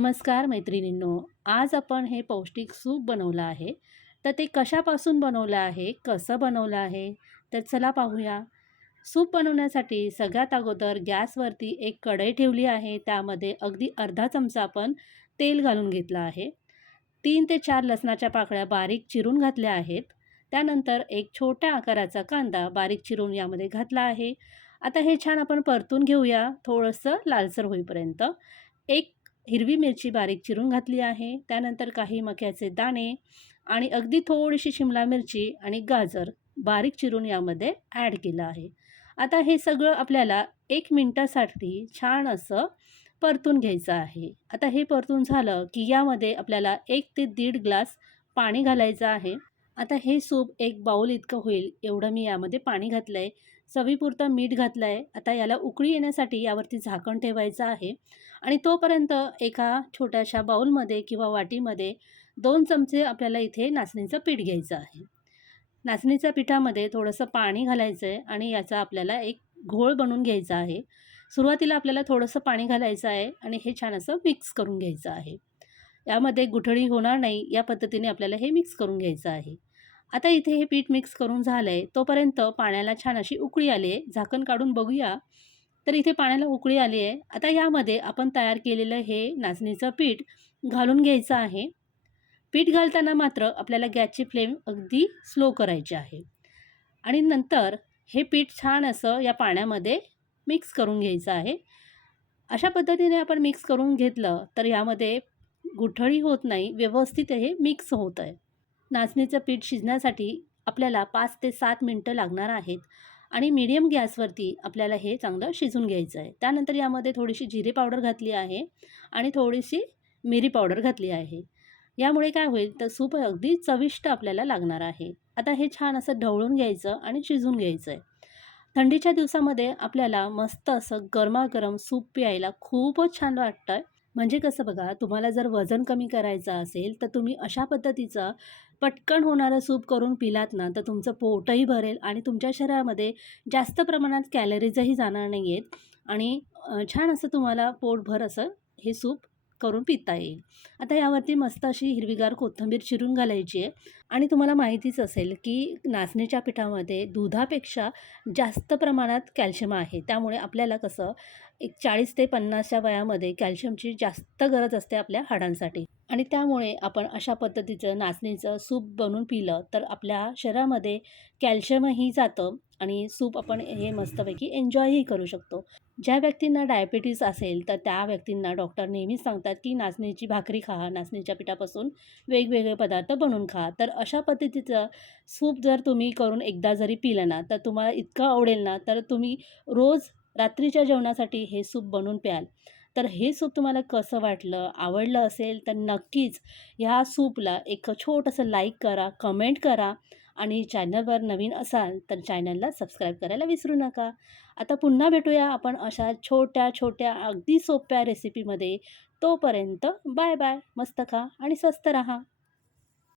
नमस्कार मैत्रिणींनो आज आपण हे पौष्टिक सूप बनवलं आहे. तर ते कशापासून बनवलं आहे कसं बनवलं आहे तर चला पाहूया. सूप बनवण्यासाठी सगळ्यात अगोदर गॅसवरती एक कढई ठेवली आहे. त्यामध्ये अगदी अर्धा चमचा आपण तेल घालून घेतलं आहे. तीन ते चार लसणाच्या पाकळ्या बारीक चिरून घातल्या आहेत. त्यानंतर एक छोट्या आकाराचा कांदा बारीक चिरून यामध्ये घातला आहे. आता हे छान आपण परतून घेऊया थोडंसं लालसर होईपर्यंत. एक हिरवी मिरची बारीक चिरून घातली आहे. त्यानंतर काही मक्याचे दाणे आणि अगदी थोडीशी शिमला मिरची आणि गाजर बारीक चिरून यामध्ये ॲड केलं आहे. आता हे सगळं आपल्याला एक मिनटासाठी छान असं परतून घ्यायचं आहे. आता हे परतून झालं की यामध्ये आपल्याला एक ते दीड ग्लास पाणी घालायचं आहे. आता हे सूप एक बाऊल इतकं होईल एवढं मी यामध्ये पाणी घातलं आहे चवीपुरतं मीठ घातलं आहे आता याला उकळी येण्यासाठी यावरती झाकण ठेवायचं आहे. आणि तोपर्यंत एका छोट्याशा बाऊलमध्ये किंवा वाटीमध्ये दोन चमचे आपल्याला इथे नाचणीचं पीठ घ्यायचं आहे. नाचणीच्या पिठामध्ये थोडंसं पाणी घालायचं आहे आणि याचा आपल्याला एक घोळ बनवून घ्यायचा आहे. सुरुवातीला आपल्याला थोडंसं पाणी घालायचं आहे आणि हे छान असं मिक्स करून घ्यायचं आहे. यामध्ये गुठळी होणार नाही. या पद्धतीने आपल्याला हे मिक्स करून घ्यायचं आहे. आता इथे हे पीठ मिक्स करून झालं आहे तोपर्यंत पाण्याला छान अशी उकळी आली आहे झाकण काढून बघूया. तर इथे पाण्याला उकळी आली आहे आता यामध्ये आपण तयार केलेलं हे नाचणीचं पीठ घालून घ्यायचं आहे. पीठ घालताना मात्र आपल्याला गॅसची फ्लेम अगदी स्लो करायची आहे. आणि नंतर हे पीठ छान असं या पाण्यामध्ये मिक्स करून घ्यायचं आहे. अशा पद्धतीने आपण मिक्स करून घेतलं तर यामध्ये गुठळी होत नाही. व्यवस्थित हे मिक्स होत आहे नाचणीचं पीठ शिजण्यासाठी आपल्याला पाच ते सात मिनटं लागणार आहेत आणि मीडियम गॅसवरती आपल्याला हे चांगलं शिजून घ्यायचं आहे. त्यानंतर यामध्ये थोडीशी जिरे पावडर घातली आहे आणि थोडीशी मिरी पावडर घातली आहे. यामुळे काय होईल तर सूप अगदी चविष्ट आपल्याला लागणार आहे. आता हे छान असं ढवळून घ्यायचं आणि शिजून घ्यायचं आहे. थंडीच्या दिवसामध्ये आपल्याला मस्त असं गरमागरम सूप प्यायला खूपच छान वाटतं आहे म्हणजे कसं बघा तुम्हाला जर वजन कमी करायचं असेल तर तुम्ही अशा पद्धतीचं पटकन होणारं सूप करून पिलात ना तर तुमचं पोटही भरेल आणि तुमच्या शरीरामध्ये जास्त प्रमाणात कॅलरीजही जाणार नाही आहेत आणि छान असं तुम्हाला पोटभर असं हे सूप करून पिता येईल. आता यावरती मस्त अशी हिरवीगार कोथिंबीर चिरून घालायची आहे. आणि तुम्हाला माहितीच असेल की नाचणीच्या पिठामध्ये दुधापेक्षा जास्त प्रमाणात कॅल्शियम आहे. त्यामुळे आपल्याला कसं एक चाळीस ते पन्नासच्या वयामध्ये कॅल्शियमची जास्त गरज असते आपल्या हाडांसाठी. आणि त्यामुळे आपण अशा पद्धतीचं नाचणीचं सूप बनवून पिलं तर आपल्या शरीरामध्ये कॅल्शियमही जातं आणि सूप आपण हे मस्तपैकी एन्जॉयही करू शकतो. ज्या व्यक्तींना डायबिटीस असेल तर त्या व्यक्तींना डॉक्टर नेहमीच सांगतात की नाचणीची भाकरी खा नाचणीच्या पिठापासून वेगवेगळे पदार्थ बनवून खा. तर अशा पद्धतीचं सूप जर तुम्ही करून एकदा जरी पिलं ना तर तुम्हाला इतकं आवडेल ना तर तुम्ही रोज रात्रीच्या जेवणासाठी हे सूप बनवून प्याल. तर हे सूप तुम्हाला कसं वाटलं आवडलं असेल तर नक्कीच ह्या सूपला एक छोटंसं लाईक करा कमेंट करा. आणि चॅनलवर नवीन असाल तर चॅनलला सबस्क्राईब करायला विसरू नका. आता पुन्हा भेटूया आपण अशा छोट्या छोट्या अगदी सोप्या रेसिपीमध्ये तोपर्यंत बाय बाय मस्त खा आणि स्वस्त रहा.